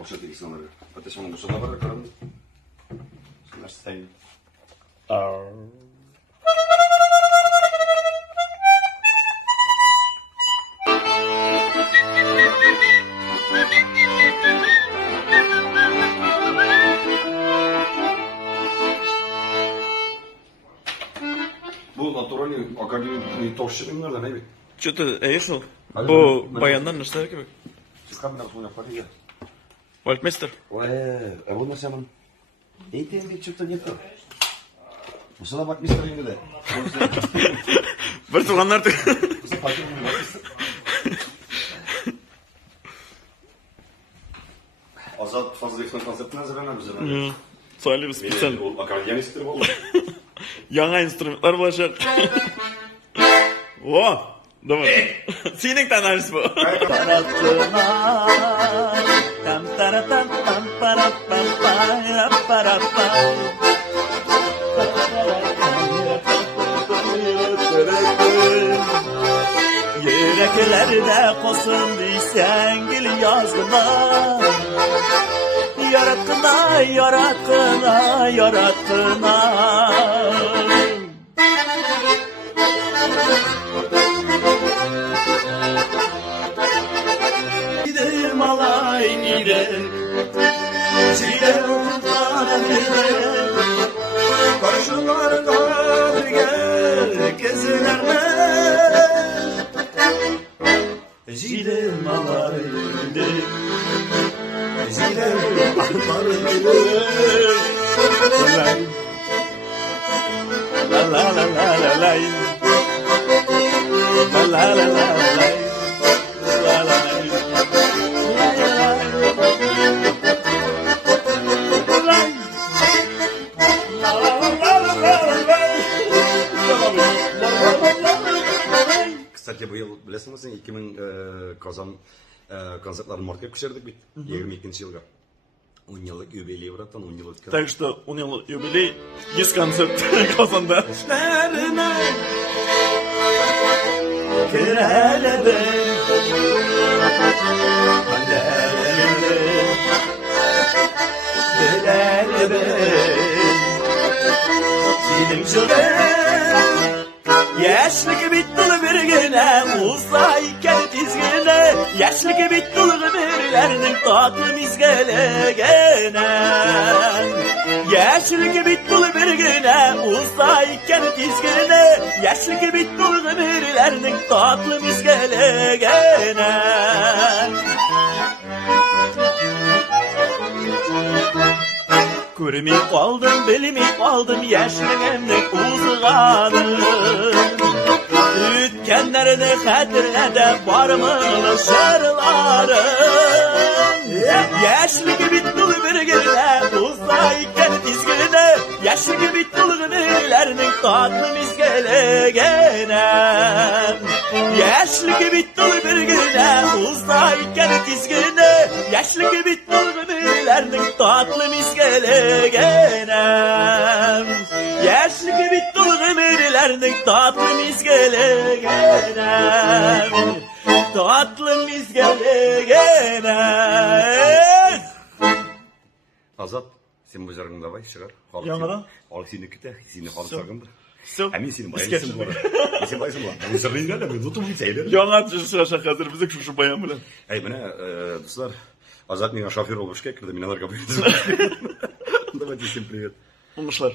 Oxa tegisi onları. Ateş onun dışında var ya karım. Şunlar sayın. Bu naturalni akademik toşçılığın nerede ne? Что-то, Эйхел, Алло, bu алло. bayanlar nasıl hareket ediyor? Çıkan bir atma yapar ya. Waldmeister. Bu nasıl hemen? Eğitim bir çıktı gitti. Bu sana bak mister yine de. Bir tuğanlar da. Bu sana fark etmiyor. Azat fazla ekran konsepti ne zaman bize? Söyle bir spesiyel. O akordeonisttir bu. Yana instrumentlar bulaşacak. O, değil mi? Senin tanarız bu. Yüreklerde kosun diysen gül yazgına. Yaratkına, yaratkına, yaratkına. Gidelim alay gidelim. Gidelim okutlara gidelim. Karşılarda bir gel gezilerme. Gidelim alay gidelim. Gidelim alay gidelim. La la la la la la. La la la la la. La la la. Kısaca bu yıl bilesiniz 2000 Kazan konsertlerini Mart'ta geçirdik bit. 22. yılga. 10 yıllık юбилей bıraktan 10 yıl ötken. Так что у него юбилей, есть концерт Kazan'da. Yaşlık bittulu bir güne uzayken dizgine. Yaşlık bittulu birlerinin tatlı mizgele gene. Yaşlık bittulu bir güne uzayken dizgine. Yaşlık bittulu birlerinin tatlı mizgele gene. Körümü kaldım, belimi kaldım, yaşlığımın uzağını. Ütkenlerini kadirlede varmalı şarlarım. Yaşlı gibi dolu bir güne, uzayken dizgine. Yaşlı gibi dolu birlerinin tatlı mizgele gene. Yaşlı gibi dolu bir güne, uzayken dizgine. Yaşlı gibi dolu birlerinin tatlı mizgele gene. Yaşlı gibi dolu birlerinin tatlı mizgele gene. Tatlı mizgele gene. Azat sen bu jargın da vay çıkar. Yanına? Al seni küte, seni halı sargındır. Все. Emin seni bayansın bu arada. Sen bayansın bu arada. Bu jargın ne de ben tutum bir seyler. Yana çıkacak hazır bize şu bayan bilen. Ey bana dostlar Azat meni şoför olmuş kirdi. Meni alarga buyurdu. Давайте всем привет. Olmuşlar.